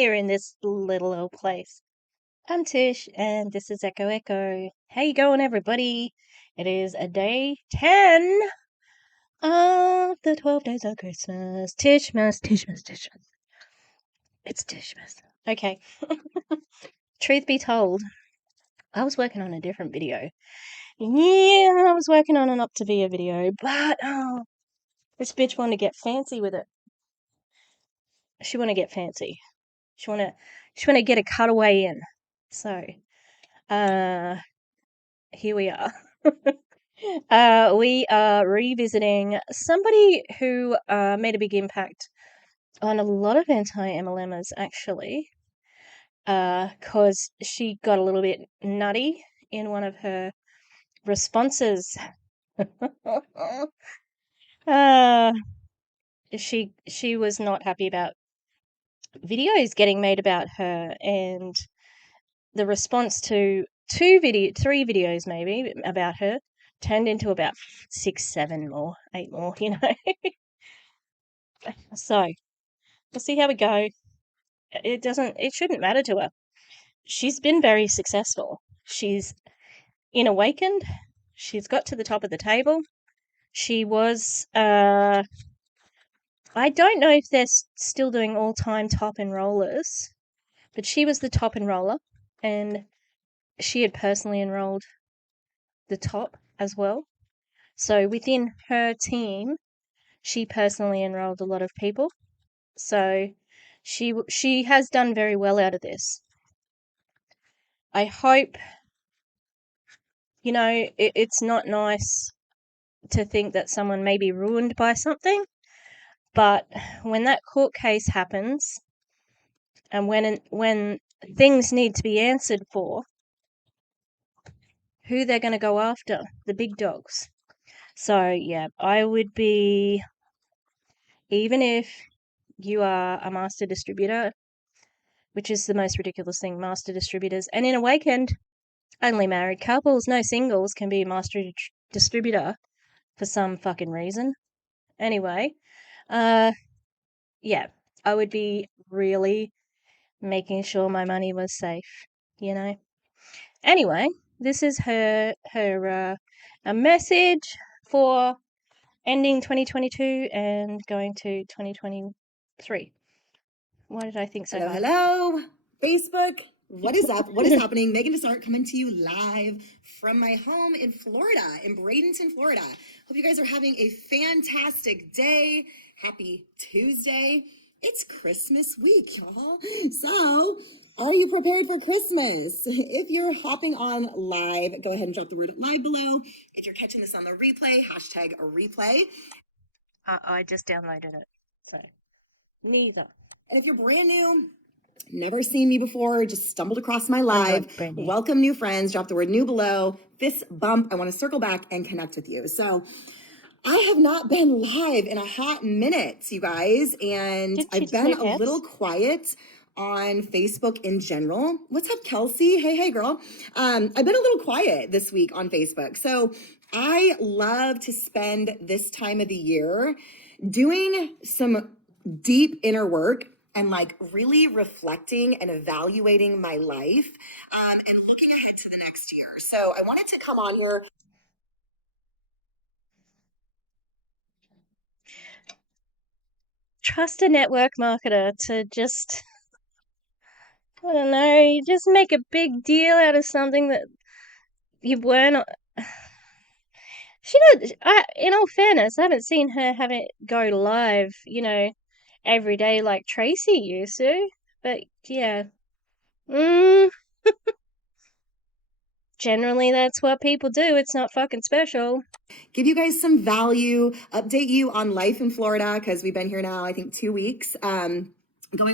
here in this little old place. I'm Tish, and this is Echo Echo. How you going, everybody? It is a day 10 of the 12 days of Christmas. TISHMAS, TISHMAS, TISHMAS. It's TISHMAS. Okay. Truth be told, I was working on a different video. Yeah, I was working on an Optavia video, but this bitch wanted to get fancy with it. She want to get fancy. She want to get a cutaway in. So, here we are. We are revisiting somebody who made a big impact on a lot of anti-MLMers, actually, because she got a little bit nutty in one of her responses. She was not happy about videos getting made about her, and the response to three videos maybe about her turned into about 6, 7 more, 8 more, So we'll see how we go. It shouldn't matter to her. She's been very successful. She's in Awakened. She's got to the top of the table. She was, I don't know if they're still doing all-time top enrollers, but she was the top enroller, and she had personally enrolled the top as well. So within her team, she personally enrolled a lot of people. So she has done very well out of this. I hope, it's not nice to think that someone may be ruined by something, but when that court case happens and when things need to be answered for, who they're going to go after? The big dogs. So, yeah, I would be, even if you are a master distributor, which is the most ridiculous thing, master distributors, and in Awakened, only married couples, no singles, can be a master distributor for some fucking reason. Anyway, yeah, I would be really making sure my money was safe, Anyway, this is her a message for ending 2022 and going to 2023. Why did I think so? Hello, Facebook. What is up? What is happening? Megan Desart coming to you live from my home in Florida, in Bradenton, Florida. Hope you guys are having a fantastic day. Happy Tuesday. It's Christmas week, y'all. So, are you prepared for Christmas? If you're hopping on live, go ahead and drop the word live below. If you're catching this on the replay, hashtag replay. I just downloaded it, so neither. And if you're brand new, never seen me before, just stumbled across my live, welcome new friends, drop the word new below, fist bump. I want to circle back and connect with you. So I have not been live in a hot minute, you guys, and I've been a little quiet on Facebook in general. What's up, Kelsey? Hey, girl. I've been a little quiet this week on Facebook. So I love to spend this time of the year doing some deep inner work and really reflecting and evaluating my life and looking ahead to the next year. So I wanted to come on here. Trust a network marketer to just, I don't know, just make a big deal out of something that you weren't. In all fairness, I haven't seen her have it go live, every day like Tracy used to. But yeah. Generally, that's what people do. It's not fucking special. Give you guys some value, update you on life in Florida, because we've been here now, I think 2 weeks, going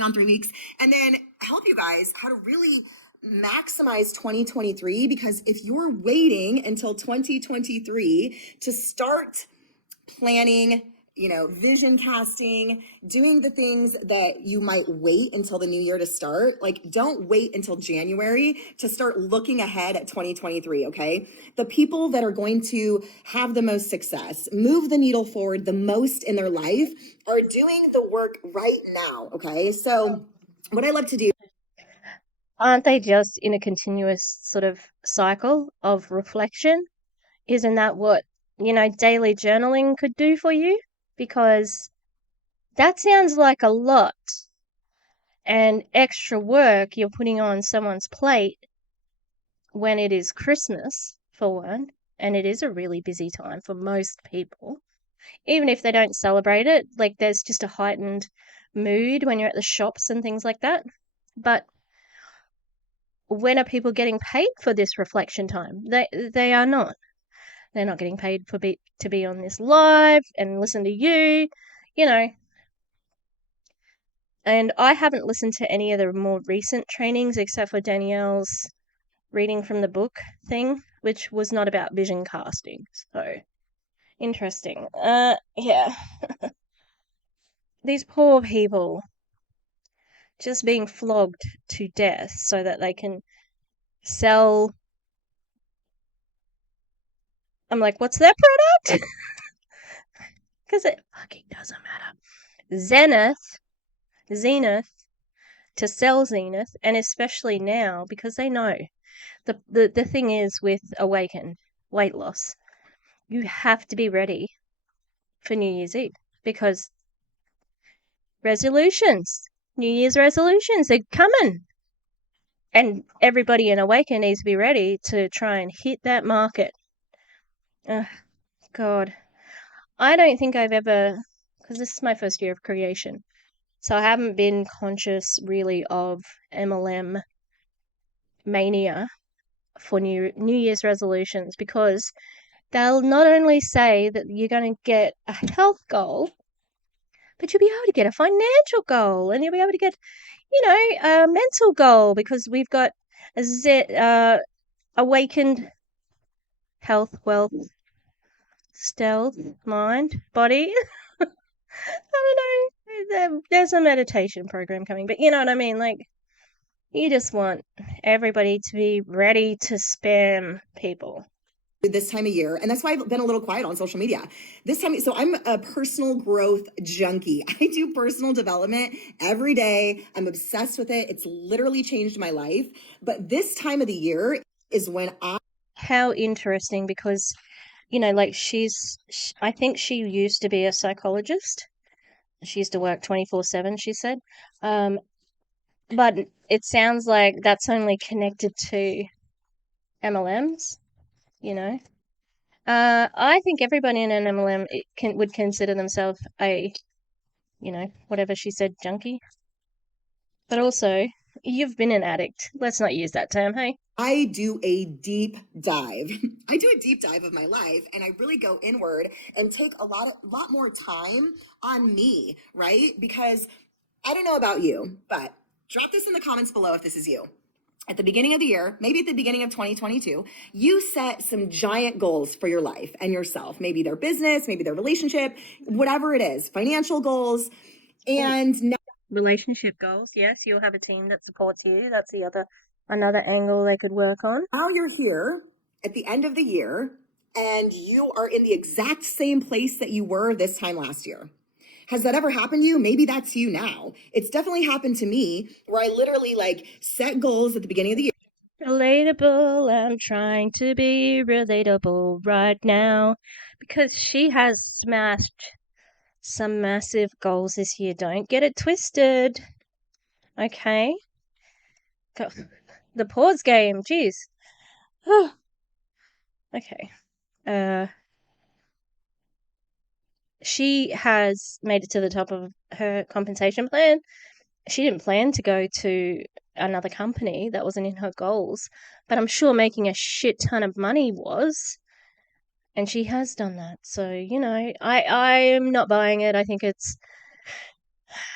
on 3 weeks, and then help you guys how to really maximize 2023, because if you're waiting until 2023 to start planning, vision casting, doing the things that you might wait until the new year to start, don't wait until January to start looking ahead at 2023, okay? The people that are going to have the most success, move the needle forward the most in their life, are doing the work right now, okay? So what I love to do. Aren't they just in a continuous sort of cycle of reflection? Isn't that what, daily journaling could do for you? Because that sounds like a lot and extra work you're putting on someone's plate when it is Christmas, for one, and it is a really busy time for most people. Even if they don't celebrate it, like there's just a heightened mood when you're at the shops and things like that. But when are people getting paid for this reflection time? They are not. They're not getting paid to be on this live and listen to you, you know. And I haven't listened to any of the more recent trainings except for Danielle's reading from the book thing, which was not about vision casting. So interesting. Yeah. These poor people just being flogged to death so that they can sell. I'm like, what's their product? Because it fucking doesn't matter. Zenith, to sell Zenith, and especially now because they know the thing is with Awaken weight loss, you have to be ready for New Year's Eve because New Year's resolutions, they're coming. And everybody in Awaken needs to be ready to try and hit that market. God. I don't think I've ever, because this is my first year of creation, so I haven't been conscious really of MLM mania for New Year's resolutions because they'll not only say that you're going to get a health goal, but you'll be able to get a financial goal and you'll be able to get, a mental goal because we've got awakened health, wealth, stealth, mind, body. I don't know. There's a meditation program coming, but you know what I mean? Like, you just want everybody to be ready to spam people. This time of year, and that's why I've been a little quiet on social media this time. So I'm a personal growth junkie. I do personal development every day. I'm obsessed with it. It's literally changed my life. But this time of the year is when How interesting, because like I think she used to be a psychologist. She used to work 24/7, she said. But it sounds like that's only connected to MLMs, you know. I think everybody in an MLM would consider themselves a, whatever she said, junkie. But also, you've been an addict. Let's not use that term, hey? I do a deep dive. I do a deep dive of my life and I really go inward and take a lot more time on me, right? Because I don't know about you, but drop this in the comments below if this is you. At the beginning of the year, maybe at the beginning of 2022, you set some giant goals for your life and yourself. Maybe their business, maybe their relationship, whatever it is, financial goals. And now, relationship goals, yes, you'll have a team that supports you. That's another angle they could work on. Now you're here at the end of the year and you are in the exact same place that you were this time last year. Has that ever happened to you? Maybe that's you now. It's definitely happened to me where I literally set goals at the beginning of the year. Relatable, I'm trying to be relatable right now because she has smashed some massive goals this year. Don't get it twisted. Okay? The pause game, jeez. Okay. She has made it to the top of her compensation plan. She didn't plan to go to another company. That wasn't in her goals. But I'm sure making a shit ton of money was. And she has done that. So, I am not buying it. I think it's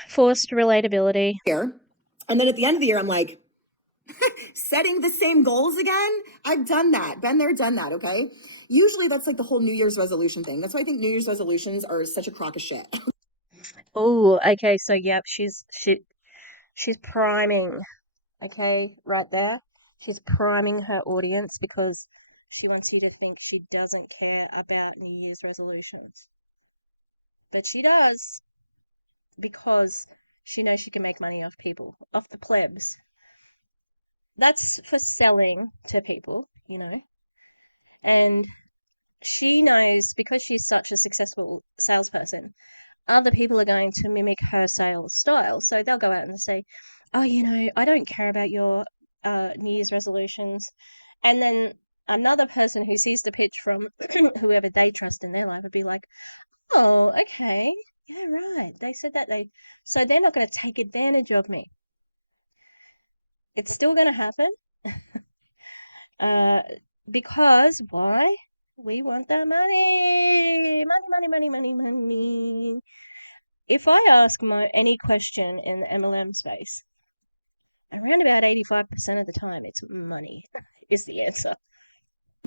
forced relatability. And then at the end of the year, I'm like, setting the same goals again? I've done that. Been there, done that, okay? Usually that's like the whole New Year's resolution thing. That's why I think New Year's resolutions are such a crock of shit. Oh, okay. So, yep, she's priming. Okay, right there. She's priming her audience because she wants you to think she doesn't care about New Year's resolutions. But she does, because She knows she can make money off people, off the plebs. That's for selling to people, you know. And she knows because she's such a successful salesperson, other people are going to mimic her sales style. So they'll go out and say, oh, you know, I don't care about your New Year's resolutions. And then another person who sees the pitch from whoever they trust in their life would be like, oh, okay, yeah, right. They said that so they're not going to take advantage of me. It's still going to happen. Because why? We want the money. Money, money, money, money, money. If I ask any question in the MLM space, around about 85% of the time, it's money is the answer.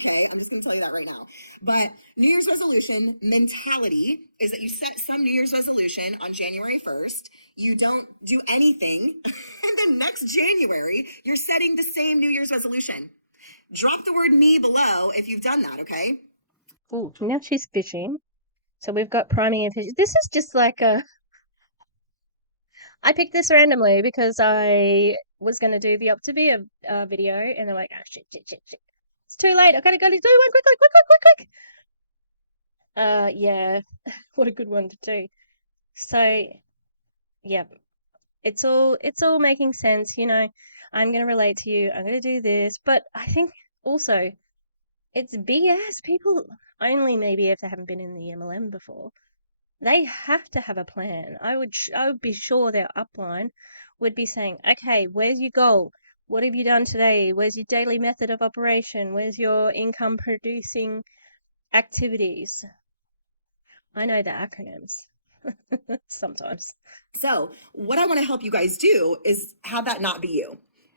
Okay, I'm just going to tell you that right now. But New Year's resolution mentality is that you set some New Year's resolution on January 1st. You don't do anything. And then next January, you're setting the same New Year's resolution. Drop the word me below if you've done that, okay? Ooh, now she's fishing. So we've got priming and fishing. This is just like I picked this randomly because I was going to do the Optavia video, and they're like, ah, shit. It's too late. I gotta do one quick. Yeah, what a good one to do. So, yeah, it's all making sense. You know, I'm gonna relate to you. I'm gonna do this, but I think also it's BS. People only maybe if they haven't been in the MLM before, they have to have a plan. I would be sure their upline would be saying, okay, where's your goal? What have you done today? Where's your daily method of operation? Where's your income producing activities? I know the acronyms sometimes. So, what I want to help you guys do is have that not be you.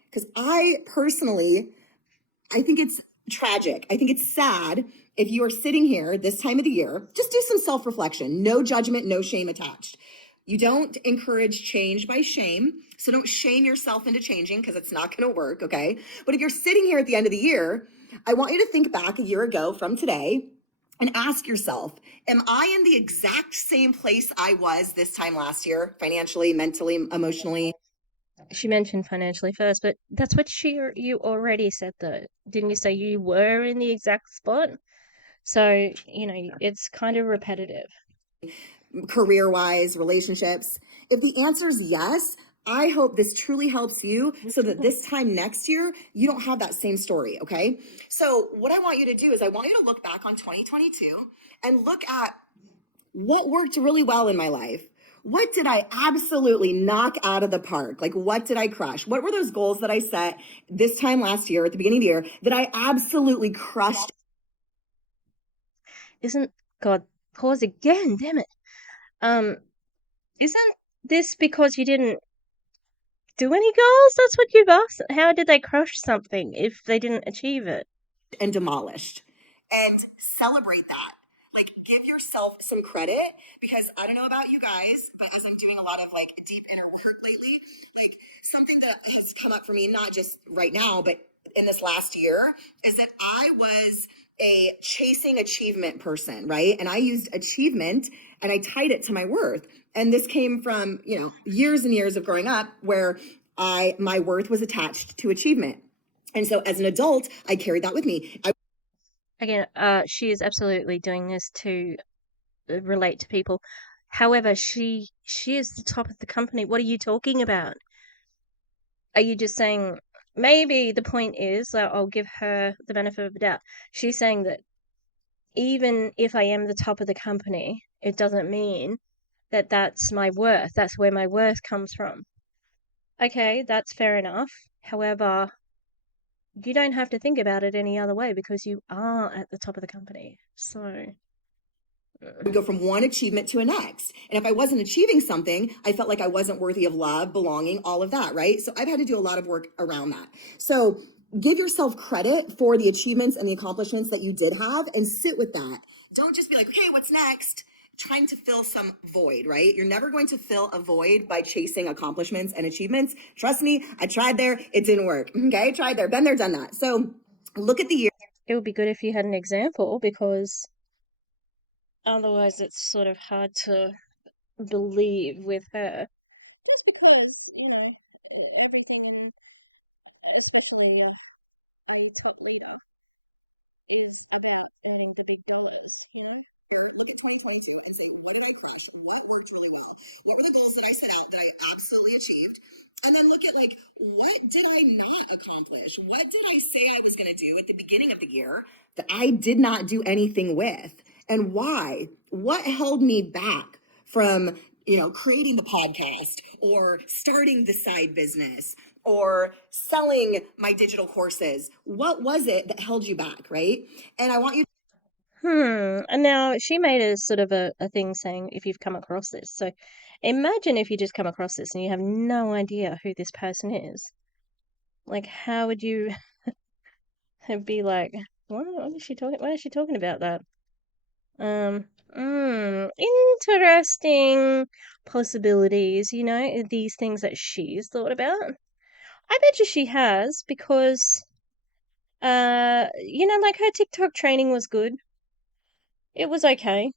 Because I think it's tragic. I think it's sad if you are sitting here this time of the year. Just do some self reflection. No judgment, no shame attached. You don't encourage change by shame. So don't shame yourself into changing because it's not going to work, okay? But if you're sitting here at the end of the year, I want you to think back a year ago from today and ask yourself, am I in the exact same place I was this time last year, financially, mentally, emotionally? She mentioned financially first, but that's what you already said though. Didn't you say you were in the exact spot? So, you know, it's kind of repetitive. Career-wise, relationships? If the answer is yes, I hope this truly helps you so that this time next year, you don't have that same story, okay? So what I want you to do is I want you to look back on 2022 and look at what worked really well in my life. What did I absolutely knock out of the park? Like, what did I crush? What were those goals that I set this time last year at the beginning of the year that I absolutely crushed? God, pause again, damn it. Isn't this because you didn't do any goals? That's what you've asked. How did they crush something if they didn't achieve it? And demolished. And celebrate that. Like, give yourself some credit because I don't know about you guys, but as I'm doing a lot of like deep inner work lately, like something that has come up for me, not just right now, but in this last year, is that I was a chasing achievement person, right? And I used achievement and I tied it to my worth. And this came from, you know, years and years of growing up where my worth was attached to achievement. And so as an adult, I carried that with me. Again, she is absolutely doing this to relate to people. However, she is the top of the company. What are you talking about? Are you just saying maybe the point is that I'll give her the benefit of the doubt? She's saying that even if I am the top of the company, it doesn't mean that that's my worth. That's where my worth comes from. Okay, that's fair enough. However, you don't have to think about it any other way because you are at the top of the company. So would go from one achievement to a next. And if I wasn't achieving something, I felt like I wasn't worthy of love, belonging, all of that, right? So I've had to do a lot of work around that. So give yourself credit for the achievements and the accomplishments that you did have and sit with that. Don't just be like, okay, what's next? Trying to fill some void, right? You're never going to fill a void by chasing accomplishments and achievements. Trust me, I tried there. It didn't work. Okay, tried there. Been there, done that. So look at the year. it would be good if you had an example because otherwise it's sort of hard to believe with her. just because, everything, especially a top leader, is about earning the big dollars. Look at 2022 and say, what did I crush? What worked really well? What were the goals that I set out that I absolutely achieved? And then look at what did I not accomplish? What did I say I was going to do at the beginning of the year that I did not do anything with? And why? What held me back from, creating the podcast or starting the side business or selling my digital courses? What was it that held you back, right? And I want you And now she made a sort of a thing saying if you've come across this. So imagine if you just come across this and you have no idea who this person is. Like, how would you be like, what is she talking? Why is she talking about that? Interesting possibilities, these things that she's thought about. I bet you she has because, like her TikTok training was good. It was okay.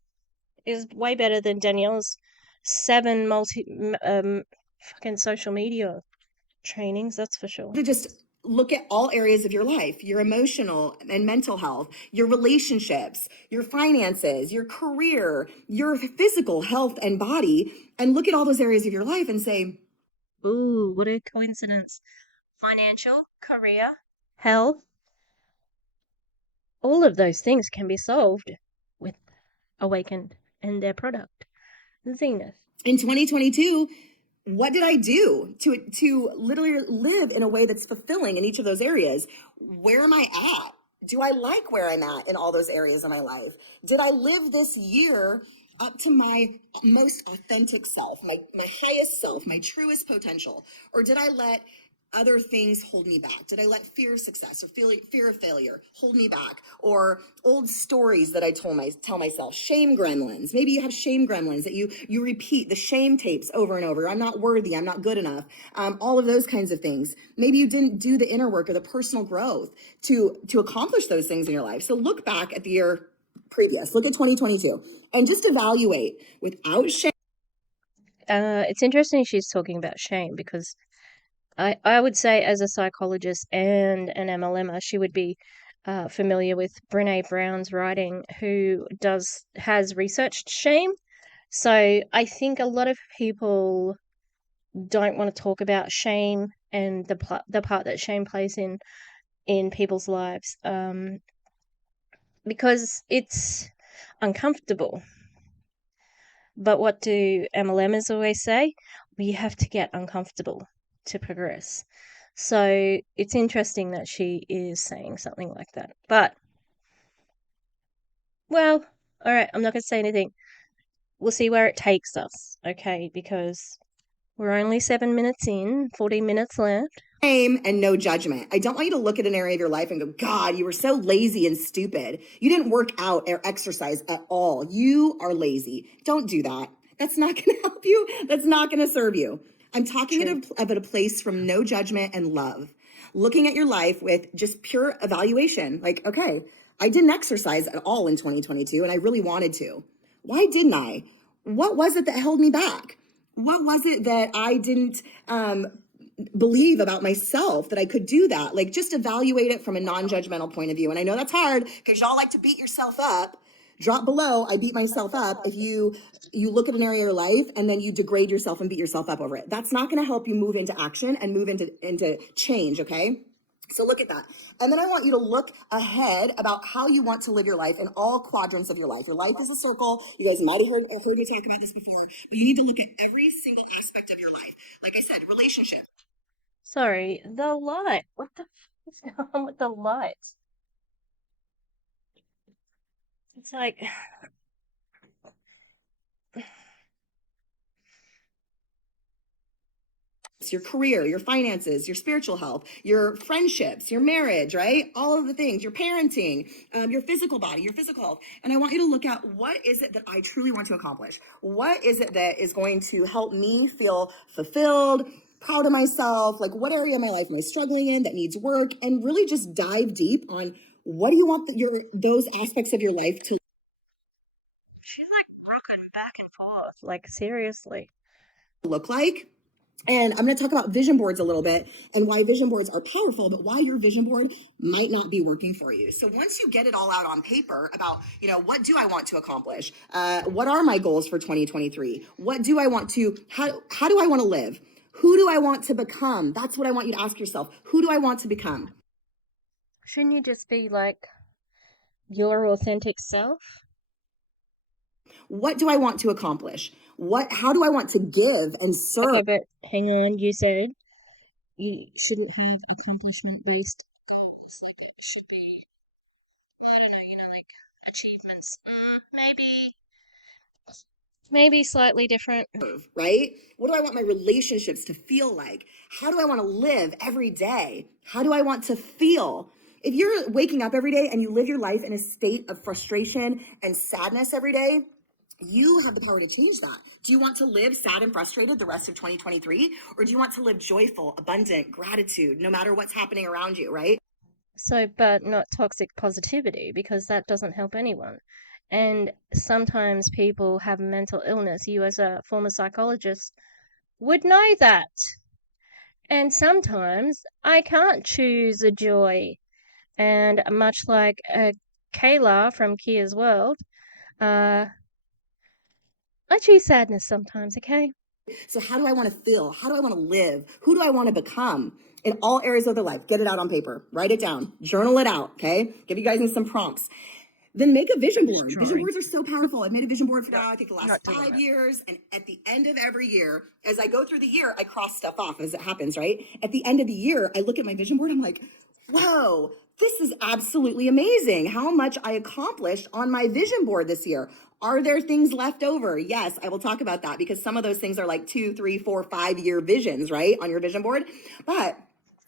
It was way better than Danielle's 7 fucking social media trainings, that's for sure. to just look at all areas of your life, your emotional and mental health, your relationships, your finances, your career, your physical health and body, and look at all those areas of your life and say, ooh, what a coincidence. Financial, career, health, all of those things can be solved with Awakened and their product, Zenith. In 2022, what did I do to literally live in a way that's fulfilling in each of those areas? Where am I at? Do I like where I'm at in all those areas of my life? Did I live this year up to my most authentic self, my highest self, my truest potential? Or did I let other things hold me back? Did I let fear of success or fear of failure hold me back? Or old stories that I tell myself, shame gremlins. Maybe you have shame gremlins that you repeat the shame tapes over and over. I'm not worthy. I'm not good enough. All of those kinds of things. Maybe you didn't do the inner work or the personal growth to accomplish those things in your life. So look back at the year previous. Look at 2022 and just evaluate without shame. It's interesting she's talking about shame because I would say as a psychologist and an MLMer, she would be familiar with Brené Brown's writing, who has researched shame. So I think a lot of people don't want to talk about shame and the part that shame plays in people's lives, because it's uncomfortable. But what do MLMers always say? We have to get uncomfortable to progress. So it's interesting that she is saying something like that. But, well, all right, I'm not going to say anything. We'll see where it takes us, okay? Because we're only 7 minutes in, 40 minutes left. Shame and no judgment. I don't want you to look at an area of your life and go, God, you were so lazy and stupid. You didn't work out or exercise at all. You are lazy. Don't do that. That's not going to help you. That's not going to serve you. I'm talking at a place from no judgment and love. Looking at your life with just pure evaluation. Like, okay, I didn't exercise at all in 2022 and I really wanted to. Why didn't I? What was it that held me back? What was it that I didn't believe about myself that I could do that? Like, just evaluate it from a non-judgmental point of view. And I know that's hard because y'all like to beat yourself up. Drop below, I beat myself up. If you look at an area of your life and then you degrade yourself and beat yourself up over it, that's not going to help you move into action and move into change. Okay. So look at that. And then I want you to look ahead about how you want to live your life in all quadrants of your life. Your life is a circle. You guys might have heard me talk about this before, but you need to look at every single aspect of your life. Like I said, relationship. Sorry, the light. What the f is going on with the light? It's like... your career, your finances, your spiritual health, your friendships, your marriage, right? All of the things, your parenting, your physical body, your physical health. And I want you to look at what is it that I truly want to accomplish? What is it that is going to help me feel fulfilled, proud of myself? Like, what area of my life am I struggling in that needs work? And really just dive deep on what do you want those aspects of your life to She's like rocking back and forth, like seriously. look like. And I'm going to talk about vision boards a little bit and why vision boards are powerful, but why your vision board might not be working for you. So once you get it all out on paper about, what do I want to accomplish? What are my goals for 2023? What do I want to, how do I want to live? Who do I want to become? That's what I want you to ask yourself. Who do I want to become? Shouldn't you just be like your authentic self? What do I want to accomplish? How do I want to give and serve? Okay, but hang on, you said you shouldn't have accomplishment-based goals. Like it should be, well, I don't know, like achievements. Maybe slightly different. Right? What do I want my relationships to feel like? How do I want to live every day? How do I want to feel? If you're waking up every day and you live your life in a state of frustration and sadness every day, you have the power to change that. Do you want to live sad and frustrated the rest of 2023? Or do you want to live joyful, abundant, gratitude, no matter what's happening around you, right? So, but not toxic positivity, because that doesn't help anyone. And sometimes people have mental illness. You, as a former psychologist, would know that. And sometimes I can't choose a joy. And much like Kayla from Kia's World, I choose sadness sometimes, okay? So how do I want to feel? How do I want to live? Who do I want to become in all areas of their life? Get it out on paper. Write it down. Journal it out, okay? Give you guys some prompts. Then make a vision board. Vision boards are so powerful. I've made a vision board for now, I think the last 5 years. And at the end of every year, as I go through the year, I cross stuff off as it happens, right? At the end of the year, I look at my vision board. I'm like, whoa, this is absolutely amazing. How much I accomplished on my vision board this year. Are there things left over? Yes, I will talk about that because some of those things are like 2, 3, 4, 5-year visions, right? On your vision board. But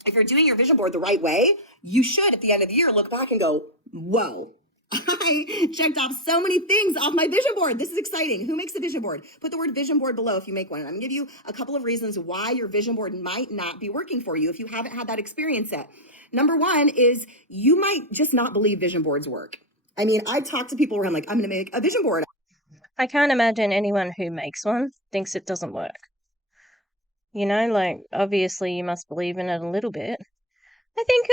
if you're doing your vision board the right way, you should at the end of the year look back and go, whoa, I checked off so many things off my vision board. This is exciting. Who makes a vision board? Put the word vision board below if you make one. And I'm going to give you a couple of reasons why your vision board might not be working for you if you haven't had that experience yet. Number one is you might just not believe vision boards work. I mean, I talk to people where I'm like, I'm going to make a vision board. I can't imagine anyone who makes one thinks it doesn't work. Obviously you must believe in it a little bit. I think,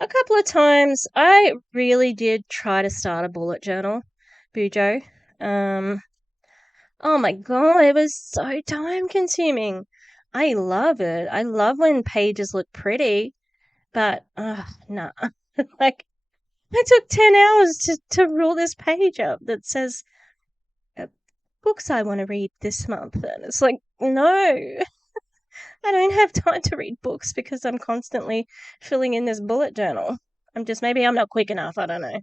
a couple of times I really did try to start a bullet journal, Bujo. Oh my god, it was so time consuming. I love it. I love when pages look pretty, but nah. Like, I took 10 hours to rule this page up that says books I want to read this month, and it's like, no. I don't have time to read books because I'm constantly filling in this bullet journal. Maybe I'm not quick enough, I don't know.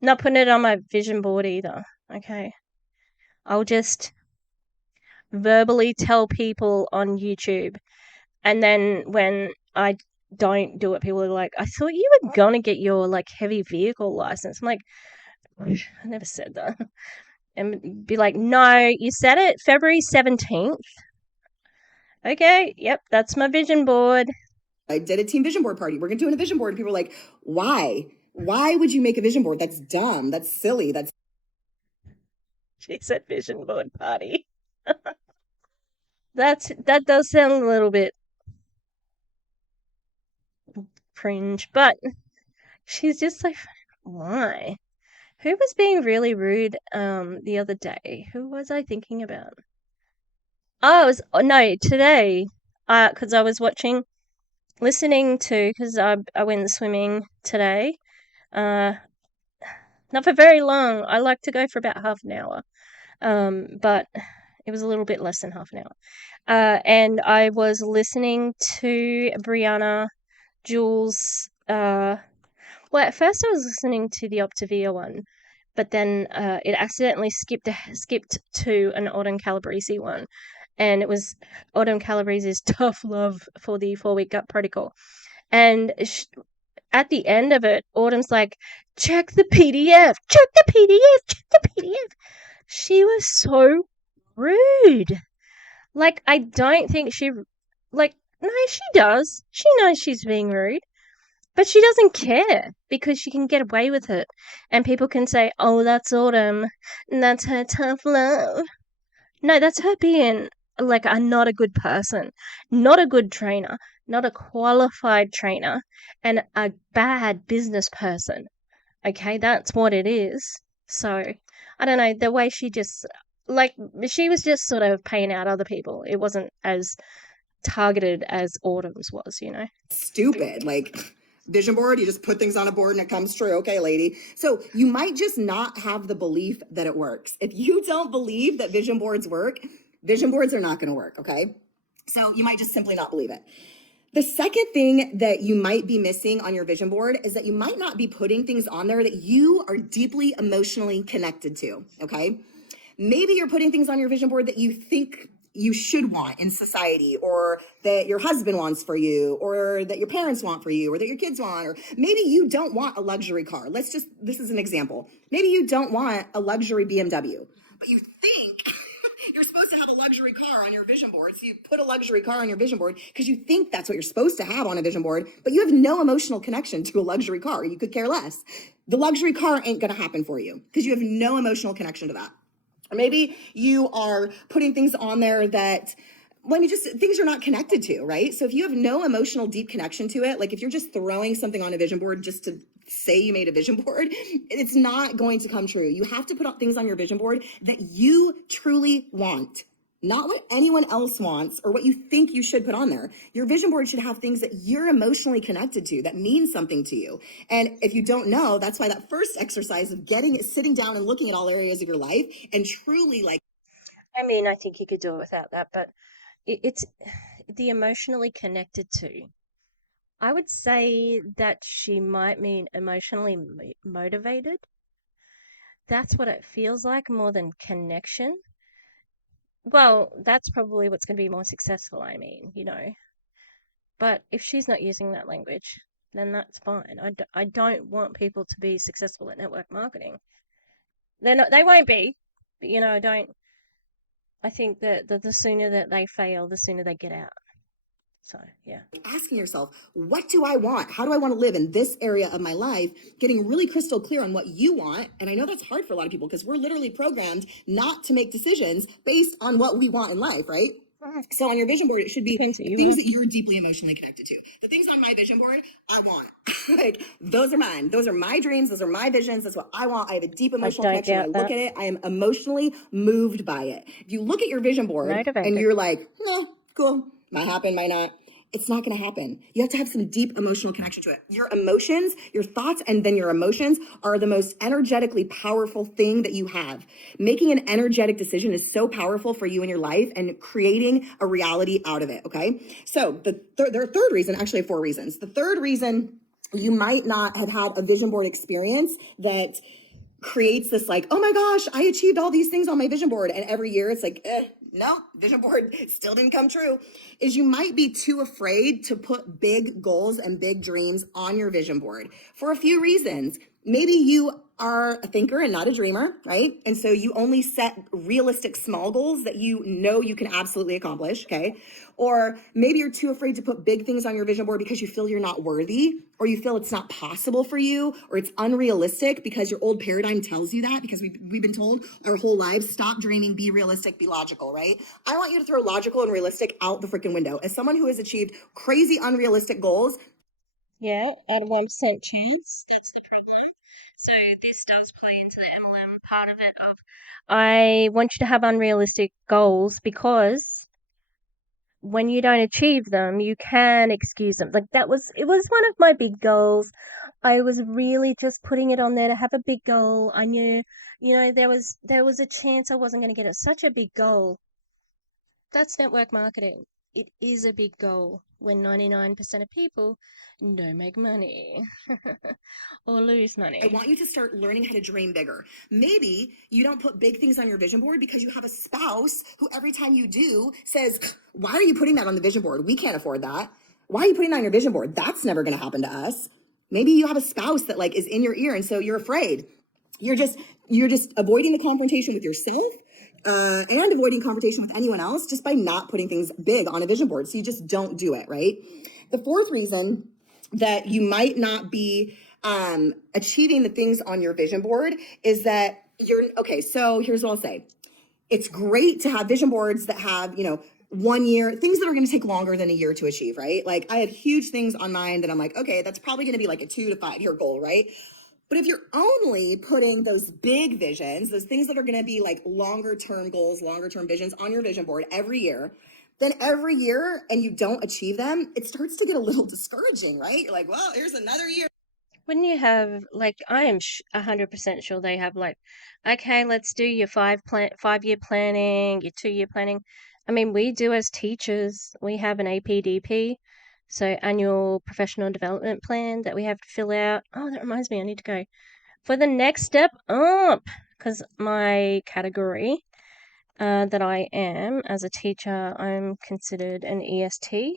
Not putting it on my vision board either, okay? I'll just verbally tell people on YouTube, and then when I don't do it, people are like, I thought you were gonna get your, heavy vehicle license. I'm like, I never said that. And be like, no, you said it February 17th. Okay, yep, that's my vision board. I did a team vision board party. We're going to do a vision board. People are like, why? Why would you make a vision board? That's dumb. That's silly. She said vision board party. That does sound a little bit cringe, but she's just like, why? Who was being really rude the other day? Who was I thinking about? Today. Because I was because I went swimming today. Not for very long. I like to go for about half an hour. But it was a little bit less than half an hour. And I was listening to Brianna Jules. Well, at first I was listening to the Optavia one, but then it accidentally skipped to an Autumn Calabrese one, and it was Autumn Calabrese's Tough Love for the 4-week gut protocol. And at the end of it, Autumn's like, check the PDF, check the PDF, check the PDF. She was so rude. Like, I don't think no, she does. She knows she's being rude. But she doesn't care because she can get away with it. And people can say, oh, that's Autumn. And that's her tough love. No, that's her being like are not a good person, not a good trainer, not a qualified trainer, and a bad business person. Okay, that's what it is. So, I don't know, the way she just, like, she was just sort of paying out other people. It wasn't as targeted as Autumn's was, you know? Stupid. Like, vision board, you just put things on a board and it comes true. Okay, lady. So you might just not have the belief that it works. If you don't believe that vision boards work, vision boards are not going to work. Okay. So you might just simply not believe it. The second thing that you might be missing on your vision board is that you might not be putting things on there that you are deeply emotionally connected to. Okay. Maybe you're putting things on your vision board that you think you should want in society, or that your husband wants for you, or that your parents want for you, or that your kids want, or maybe you don't want a luxury car. This is an example. Maybe you don't want a luxury BMW, but you think you're supposed to have a luxury car on your vision board. So you put a luxury car on your vision board because you think that's what you're supposed to have on a vision board, but you have no emotional connection to a luxury car. You could care less. The luxury car ain't going to happen for you because you have no emotional connection to that. Or maybe you are putting things on there that, well, I mean, just things you're not connected to, right? So if you have no emotional deep connection to it, like if you're just throwing something on a vision board just to say you made a vision board, it's not going to come true. You have to put things on your vision board that you truly want, not what anyone else wants or what you think you should put on there. Your vision board should have things that you're emotionally connected to, that mean something to you. And if you don't know, that's why that first exercise of sitting down and looking at all areas of your life and truly like, I mean, I think you could do it without that, but it's the emotionally connected to. I would say that she might mean emotionally motivated. That's what it feels like more than connection. Well, that's probably what's going to be more successful, I mean, you know. But if she's not using that language, then that's fine. I don't want people to be successful at network marketing. They're not, they won't be, but you know, I think that the sooner that they fail, the sooner they get out. So, yeah. Asking yourself, what do I want? How do I want to live in this area of my life? Getting really crystal clear on what you want. And I know that's hard for a lot of people because we're literally programmed not to make decisions based on what we want in life, right? So on your vision board, it should be things that you're deeply emotionally connected to. The things on my vision board, I want. Like, those are mine. Those are my dreams. Those are my visions. That's what I want. I have a deep emotional connection. I look at it. I am emotionally moved by it. If you look at your vision board and you're like, no, cool, might happen, might not. It's not going to happen. You have to have some deep emotional connection to it. Your emotions, your thoughts, and then your emotions are the most energetically powerful thing that you have. Making an energetic decision is so powerful for you in your life and creating a reality out of it, okay? So there are third reason, actually 4 reasons. The third reason you might not have had a vision board experience that creates this like, oh my gosh, I achieved all these things on my vision board. And every year it's like, no, vision board still didn't come true, is you might be too afraid to put big goals and big dreams on your vision board for a few reasons. Maybe you are a thinker and not a dreamer, right? And so you only set realistic small goals that you know you can absolutely accomplish, okay? Or maybe you're too afraid to put big things on your vision board because you feel you're not worthy, or you feel it's not possible for you, or it's unrealistic because your old paradigm tells you that, because we've been told our whole lives, stop dreaming, be realistic, be logical, right? I want you to throw logical and realistic out the freaking window. As someone who has achieved crazy unrealistic goals, yeah, at a 1% chance, that's the problem. So this does play into the MLM part of it of, I want you to have unrealistic goals because when you don't achieve them, you can excuse them. Like it was one of my big goals. I was really just putting it on there to have a big goal. I knew, you know, there was a chance I wasn't going to get it. Such a big goal. That's network marketing. It is a big goal when 99% of people don't make money or lose money. I want you to start learning how to dream bigger. Maybe you don't put big things on your vision board because you have a spouse who every time you do says, why are you putting that on the vision board? We can't afford that. Why are you putting that on your vision board? That's never going to happen to us. Maybe you have a spouse that like is in your ear and so you're afraid. You're just avoiding the confrontation with yourself and avoiding confrontation with anyone else just by not putting things big on a vision board. So you just don't do it, right? The fourth reason that you might not be achieving the things on your vision board is that okay, so here's what I'll say. It's great to have vision boards that have, 1 year, things that are going to take longer than a year to achieve, right? Like I have huge things on mine that I'm like, okay, that's probably going to be like a 2 to 5 year goal, right? But if you're only putting those big visions, those things that are going to be like longer term goals, longer term visions on your vision board every year, then every year and you don't achieve them, it starts to get a little discouraging, right? You're like, well, here's another year. Wouldn't you have, like, I am 100% sure they have, like, okay, let's do your 5-year planning, your 2-year planning. I mean, we do as teachers, we have an APDP, so annual professional development plan that we have to fill out. Oh, that reminds me, I need to go for the next step up, because my category that I am as a teacher, I'm considered an EST,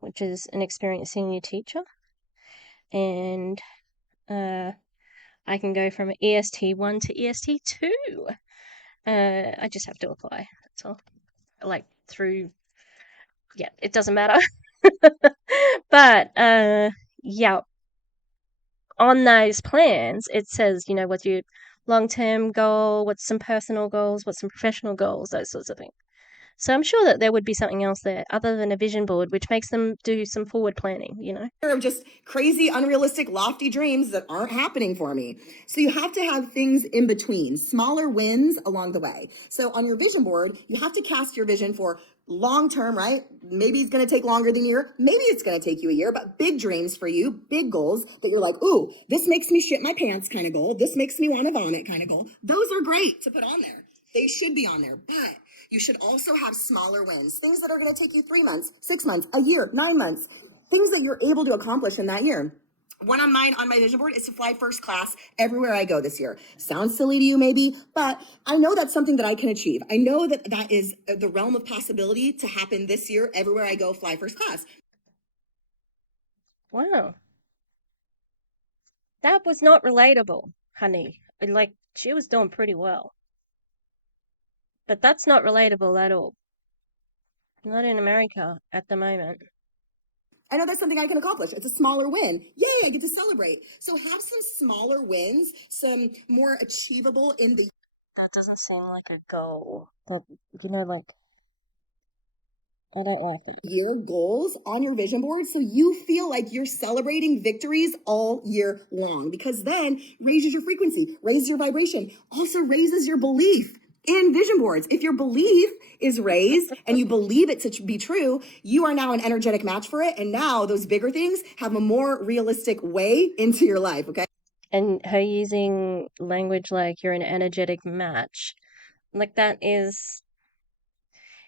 which is an experienced senior teacher, and I can go from EST1 to EST2. I just have to apply. That's all. Like through, yeah, it doesn't matter. But yeah, on those plans, it says, what's your long-term goal, what's some personal goals, what's some professional goals, those sorts of things. So I'm sure that there would be something else there other than a vision board, which makes them do some forward planning. Of just crazy, unrealistic, lofty dreams that aren't happening for me. So you have to have things in between, smaller wins along the way. So on your vision board, you have to cast your vision for long term, right? Maybe it's going to take longer than a year. Maybe it's going to take you a year, but big dreams for you, big goals that you're like, ooh, this makes me shit my pants kind of goal. This makes me want to vomit kind of goal. Those are great to put on there. They should be on there, but you should also have smaller wins, things that are going to take you 3 months, 6 months, a year, 9 months, things that you're able to accomplish in that year. One on mine on my vision board is to fly first class everywhere I go this year. Sounds silly to you maybe, but I know that's something that I can achieve. I know that that is the realm of possibility to happen this year. Everywhere I go, fly first class. Wow. That was not relatable, honey. Like, she was doing pretty well. But that's not relatable at all. Not in America at the moment. I know that's something I can accomplish. It's a smaller win. Yay, I get to celebrate. So have some smaller wins, some more achievable in the That doesn't seem like a goal. But, like, I don't like that. year goals on your vision board so you feel like you're celebrating victories all year long, because then raises your frequency, raises your vibration, also raises your belief in vision boards. If your belief is raised and you believe it to be true, you are now an energetic match for it. And now those bigger things have a more realistic way into your life. Okay. And her using language like you're an energetic match, like that is,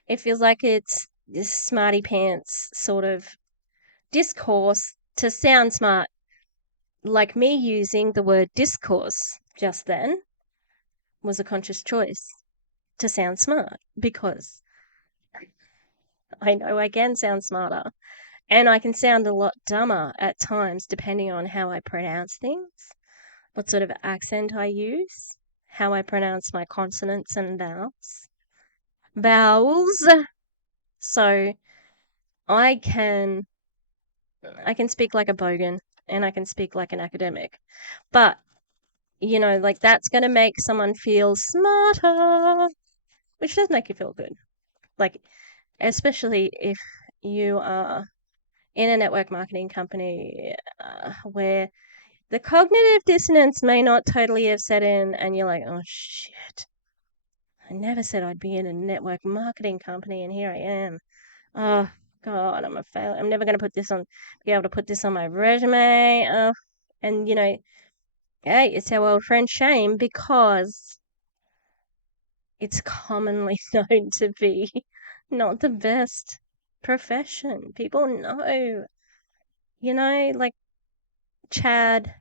it feels like it's this smarty pants sort of discourse to sound smart. Like me using the word discourse just then was a conscious choice to sound smart, because I know I can sound smarter and I can sound a lot dumber at times depending on how I pronounce things, what sort of accent I use, how I pronounce my consonants and vowels. So I can speak like a bogan and I can speak like an academic. But like that's going to make someone feel smarter, which does make you feel good. Like, especially if you are in a network marketing company where the cognitive dissonance may not totally have set in and you're like, oh shit, I never said I'd be in a network marketing company and here I am. Oh God, I'm a failure. I'm never going to be able to put this on my resume. And hey, it's our old friend shame, because it's commonly known to be not the best profession. People know, like Chad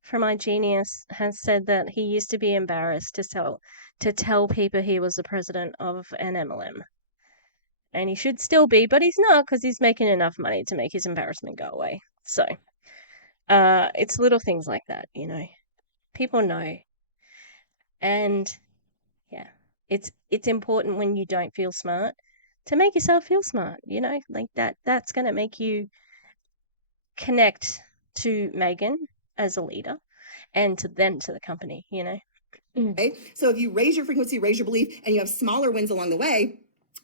from iGenius has said that he used to be embarrassed to tell people he was the president of an MLM. And he should still be, but he's not, because he's making enough money to make his embarrassment go away. So, it's little things like that, People know. And yeah, it's important when you don't feel smart to make yourself feel smart, like that's going to make you connect to Meagan as a leader and to the company. Okay? So if you raise your frequency, raise your belief, and you have smaller wins along the way,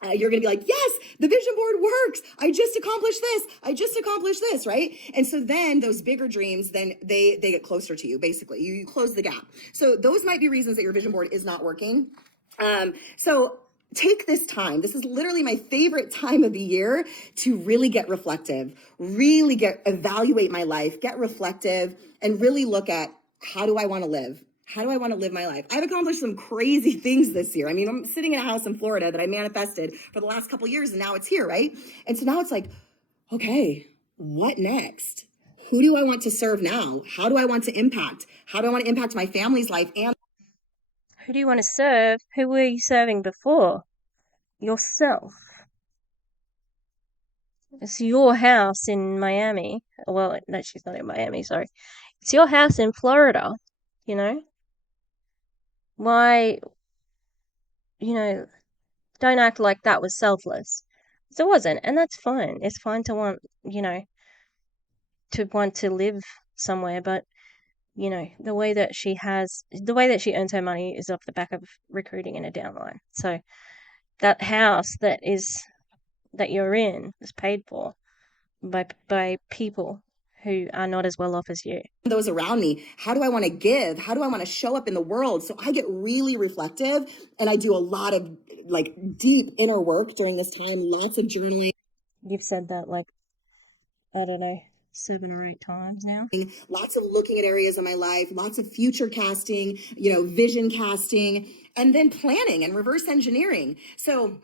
you're going to be like, yes, the vision board works. I just accomplished this. I just accomplished this, right? And so then those bigger dreams, then they get closer to you, basically. You close the gap. So those might be reasons that your vision board is not working. So take this time. This is literally my favorite time of the year to really get reflective, really evaluate my life, get reflective, and really look at, how do I want to live? How do I want to live my life? I've accomplished some crazy things this year. I mean, I'm sitting in a house in Florida that I manifested for the last couple of years, and now it's here, right? And so now it's like, okay, what next? Who do I want to serve now? How do I want to impact? How do I want to impact my family's life? And Who do you want to serve? Who were you serving before? Yourself. It's your house in Miami. Well, no, she's not in Miami, sorry. It's your house in Florida, you know? Why, don't act like that was selfless. It wasn't, and that's fine. It's fine to want, to live somewhere, but, the way that she earns her money is off the back of recruiting in a downline. So that house that you're in is paid for by people who are not as well off as you. Those around me, how do I want to give? How do I want to show up in the world? So I get really reflective, and I do a lot of deep inner work during this time, lots of journaling. You've said that I don't know, 7 or 8 times now. Lots of looking at areas of my life, lots of future casting, vision casting, and then planning and reverse engineering. So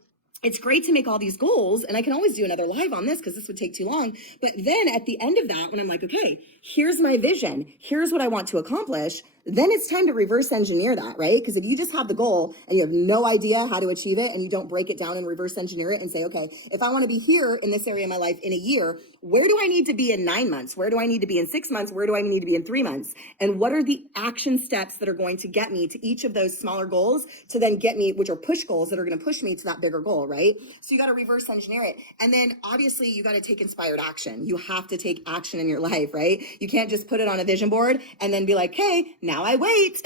it's great to make all these goals, and I can always do another live on this because this would take too long. But then at the end of that, when I'm like, okay, here's my vision, here's what I want to accomplish, then it's time to reverse engineer that, right? Because if you just have the goal and you have no idea how to achieve it, and you don't break it down and reverse engineer it and say, okay, if I want to be here in this area of my life in a year, where do I need to be in 9 months? Where do I need to be in 6 months? Where do I need to be in 3 months? And what are the action steps that are going to get me to each of those smaller goals to then get me, which are push goals that are going to push me to that bigger goal, right? So you got to reverse engineer it. And then obviously you got to take inspired action. You have to take action in your life, right? You can't just put it on a vision board and then be like, hey, now I wait.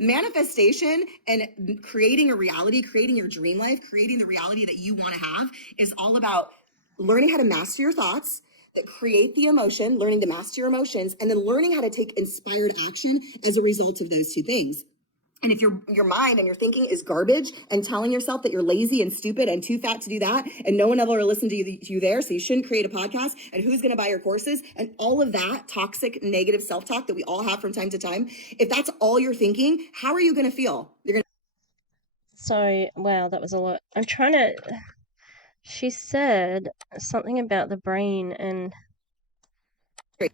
Manifestation and creating a reality, creating your dream life, creating the reality that you want to have is all about learning how to master your thoughts that create the emotion, learning to master your emotions, and then learning how to take inspired action as a result of those two things. And if your mind and your thinking is garbage and telling yourself that you're lazy and stupid and too fat to do that, and no one ever will listen to you there, so you shouldn't create a podcast, and who's going to buy your courses, and all of that toxic, negative self-talk that we all have from time to time, if that's all you're thinking, how are you going to feel? Sorry, wow, that was a lot. She said something about the brain and...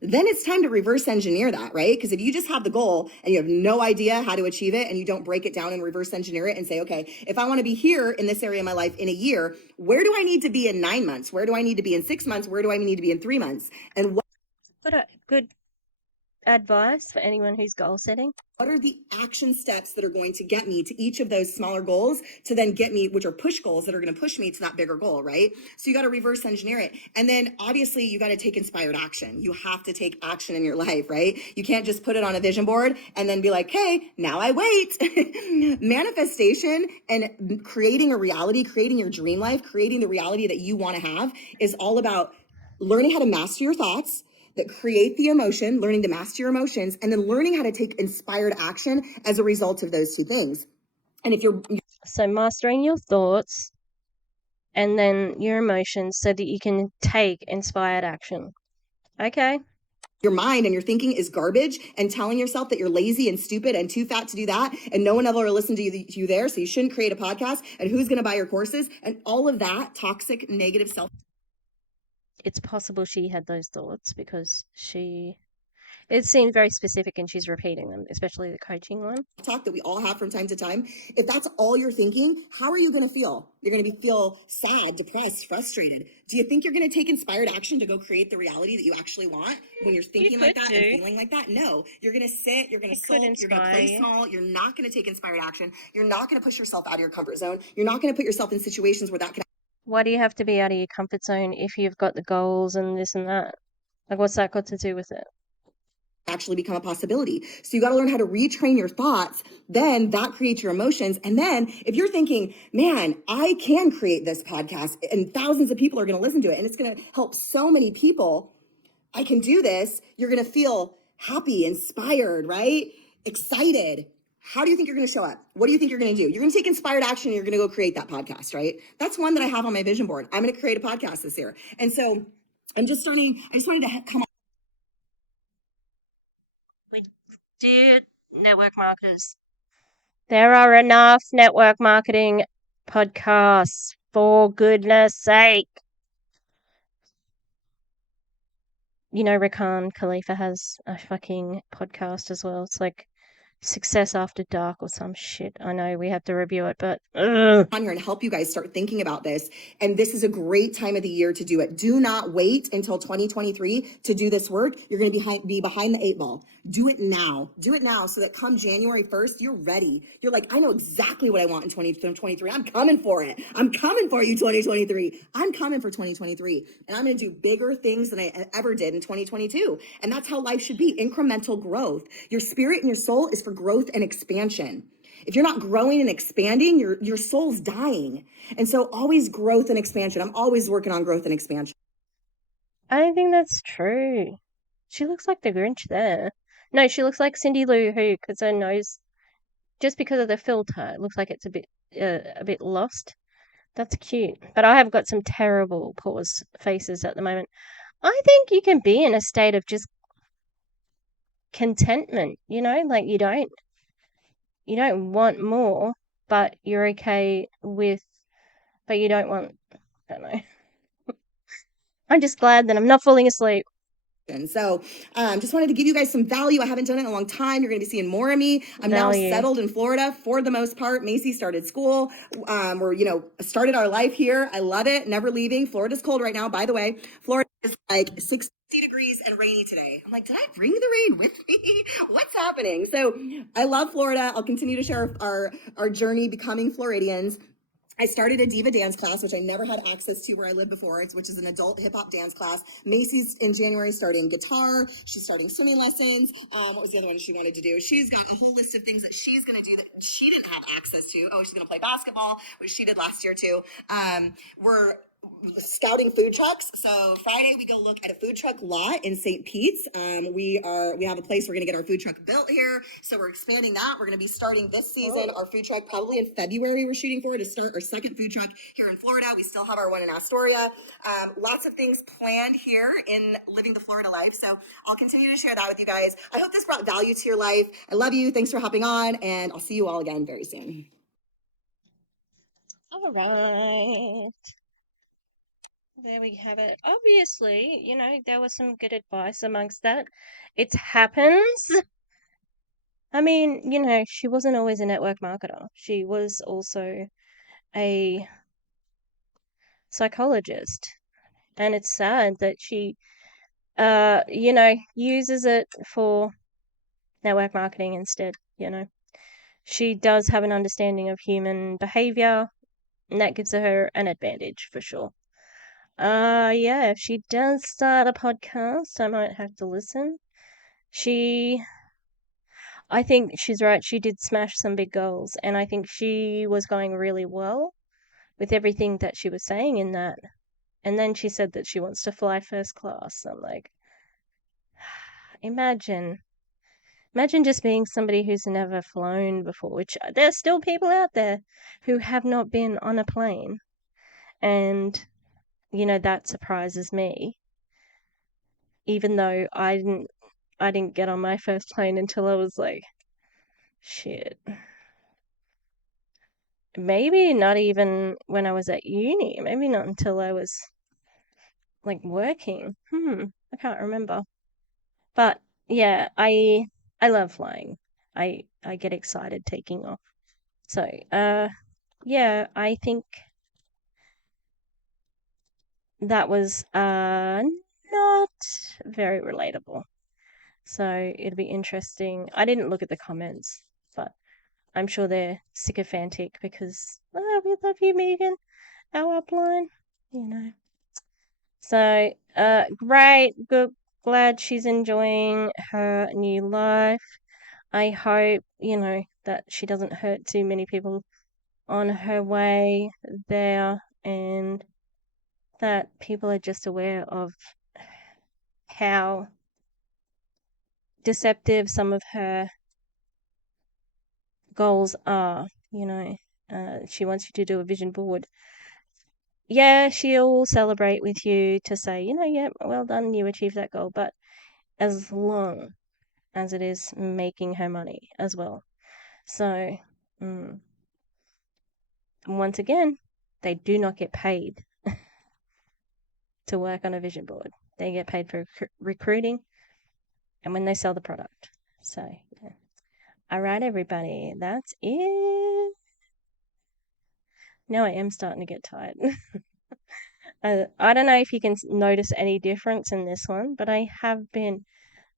Then it's time to reverse engineer that, right? Because if you just have the goal and you have no idea how to achieve it, and you don't break it down and reverse engineer it and say, okay, if I want to be here in this area of my life in a year, where do I need to be in 9 months? Where do I need to be in 6 months? Where do I need to be in 3 months? And good advice for anyone who's goal setting. What are the action steps that are going to get me to each of those smaller goals to then get me, which are push goals that are going to push me to that bigger goal, right? So you got to reverse engineer it. And then obviously you got to take inspired action. You have to take action in your life, right? You can't just put it on a vision board and then be like, hey, now I wait. Manifestation and creating a reality, creating your dream life, creating the reality that you want to have is all about learning how to master your thoughts that create the emotion, learning to master your emotions, and then learning how to take inspired action as a result of those two things. And if so mastering your thoughts and then your emotions so that you can take inspired action. Okay. Your mind and your thinking is garbage and telling yourself that you're lazy and stupid and too fat to do that, and no one ever will listen to you there, so you shouldn't create a podcast, and who's going to buy your courses, and all of that toxic, negative self. It's possible she had those thoughts because it seemed very specific and she's repeating them, especially the coaching one. Talk that we all have from time to time. If that's all you're thinking, how are you going to feel? You're going to feel sad, depressed, frustrated. Do you think you're going to take inspired action to go create the reality that you actually want when you're thinking like that and feeling like that? No, you're going to sit, you're going to sulk, you're going to play small. You're not going to take inspired action. You're not going to push yourself out of your comfort zone. You're not going to put yourself in situations where that can... Why do you have to be out of your comfort zone if you've got the goals and this and that? Like, what's that got to do with it? actually become a possibility. So you got to learn how to retrain your thoughts. Then that creates your emotions. And then if you're thinking, man, I can create this podcast and thousands of people are going to listen to it and it's going to help so many people, I can do this. You're going to feel happy, inspired, right? Excited. How do you think you're going to show up? What do you think you're going to do? You're going to take inspired action and you're going to go create that podcast, right? That's one that I have on my vision board. I'm going to create a podcast this year. And so I just wanted to come on. We did network marketers. There are enough network marketing podcasts, for goodness sake. You know, Rakan Khalifa has a fucking podcast as well. It's like Success After Dark or some shit. I know we have to review it, but on here and help you guys start thinking about this. And this is a great time of the year to do it. Do not wait until 2023 to do this work. You're going to be behind the 8 ball. Do it now. Do it now so that come January 1st, you're ready. You're like, I know exactly what I want in 2023. I'm coming for it. I'm coming for you, 2023. I'm coming for 2023. And I'm going to do bigger things than I ever did in 2022. And that's how life should be. Incremental growth. Your spirit and your soul is for growth and expansion. If you're not growing and expanding, your soul's dying. And so always growth and expansion. I'm always working on growth and expansion. I don't think that's true. She looks like the Grinch there. No, she looks like Cindy Lou Who, because her nose, just because of the filter, it looks like it's a bit lost. That's cute. But I have got some terrible pause faces at the moment. I think you can be in a state of just contentment, you know, like you don't want more, but you're okay with, but you don't want, I don't know. I'm just glad that I'm not falling asleep. So just wanted to give you guys some value. I haven't done it in a long time. You're going to be seeing more of me. I'm now settled in Florida for the most part. Macy started school. We're, started our life here. I love it. Never leaving. Florida's cold right now. By the way, Florida is like 60 degrees and rainy today. I'm like, did I bring the rain with me? What's happening? So I love Florida. I'll continue to share our journey becoming Floridians. I started a diva dance class, which I never had access to where I lived before, which is an adult hip hop dance class. Macy's in January starting guitar. She's starting swimming lessons. What was the other one she wanted to do? She's got a whole list of things that she's going to do that she didn't have access to. Oh, she's going to play basketball, which she did last year too. We're scouting food trucks. So Friday we go look at a food truck lot in St. Pete's. We have a place we're going to get our food truck built here. So we're expanding that. We're going to be starting this season our food truck probably in February. We're shooting for to start our second food truck here in Florida. We still have our one in Astoria. Lots of things planned here in living the Florida life. So I'll continue to share that with you guys. I hope this brought value to your life. I love you. Thanks for hopping on, and I'll see you all again very soon. All right. There we have it. Obviously, there was some good advice amongst that. It happens. I mean, she wasn't always a network marketer. She was also a psychologist. And it's sad that she, uses it for network marketing instead. She does have an understanding of human behavior, and that gives her an advantage for sure. Yeah, if she does start a podcast, I might have to listen. I think she's right. She did smash some big goals, and I think she was going really well with everything that she was saying in that. And then she said that she wants to fly first class. I'm like, imagine just being somebody who's never flown before, which there's still people out there who have not been on a plane. And, that surprises me. Even though I didn't get on my first plane until I was like, shit. Maybe not even when I was at uni. Maybe not until I was like working. I can't remember. But yeah, I love flying. I get excited taking off. So, yeah, I think that was not very relatable. So it'd be interesting. I didn't look at the comments, but I'm sure they're sycophantic because we love you, Meagan, our upline. So great, good glad she's enjoying her new life. I hope, that she doesn't hurt too many people on her way there, and that people are just aware of how deceptive some of her goals are. She wants you to do a vision board. Yeah, she'll celebrate with you to say, yeah, well done, you achieved that goal, but as long as it is making her money as well. So, once again, they do not get paid to work on a vision board. They get paid for recruiting and when they sell the product. So, yeah. All right, everybody, that's it. Now I am starting to get tired. I don't know if you can notice any difference in this one, but I have been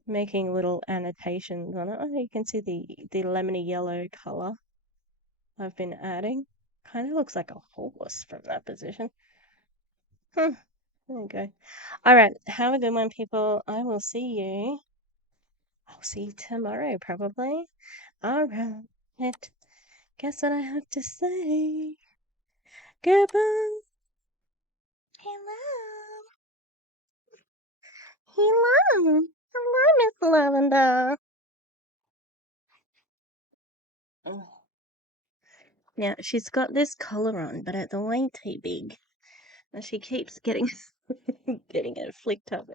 making little annotations on it. Oh, you can see the lemony yellow color I've been adding. Kind of looks like a horse from that position. There you go. All right, have a good one, people. I will see you. I'll see you tomorrow, probably. All right. Guess what I have to say? Goodbye. Hello. Hello. Hello, Miss Lavender. Oh. Now, she's got this collar on, but it's way too big. And she keeps getting getting it flicked up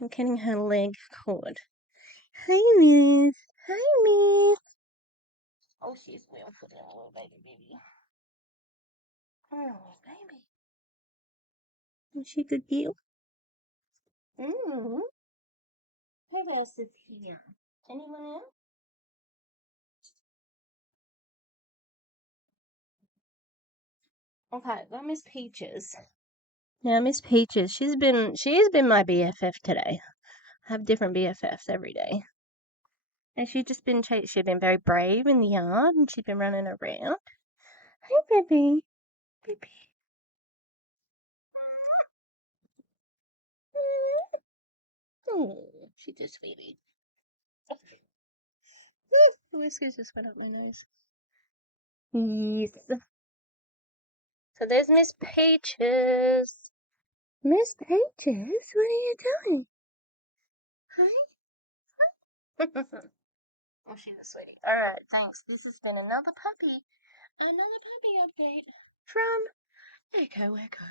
and getting her leg caught. Hi, Miss. Hi, Miss. Oh, she's well for that little baby. Oh, baby. Is she good girl? Who else is here? Anyone else? Okay, got Miss Peaches. Now, Miss Peaches, she's been my BFF today. I have different BFFs every day. And she's been very brave in the yard, and she's been running around. Hi, baby. Baby. Oh, she's a sweetie. The whiskers just went up my nose. Yes. So there's Miss Peaches. Miss Peaches, what are you doing? Hi. Oh, she's a sweetie. Alright, thanks. This has been another puppy update from Echo Echo.